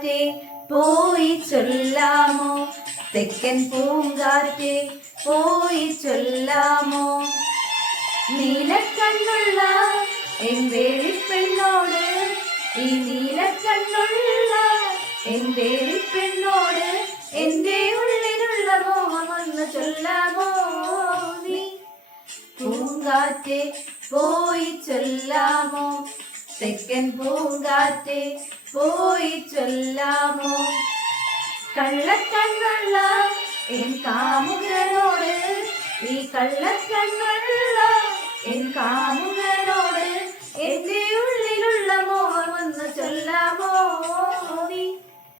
പൂങ്കാറ്റേ പോയി ചൊല്ലാമോ, തെക്കൻ പൂങ്കാറ്റേ പോയി ചൊല്ലാമോ. നീലക്കണ്ണുള്ള എൻ വേളിപ്പെണ്ണോട്, ഈ നീലക്കണ്ണുള്ള എൻ വേളിപ്പെണ്ണോട് എന്റെ ഉള്ളിലുള്ള മോഹമൊന്ന് ചൊല്ലാമോ നീ. പൂങ്കാറ്റേ പോയി ചൊല്ലാമോ, തെക്കൻ പൂങ്കാറ്റേ പോയി ചൊല്ലാമോ. കള്ളക്കണ്ണുള്ള എൻ കാമുകനോട്, ഈ കള്ളക്കണ്ണുള്ള എൻ കാമുകൻ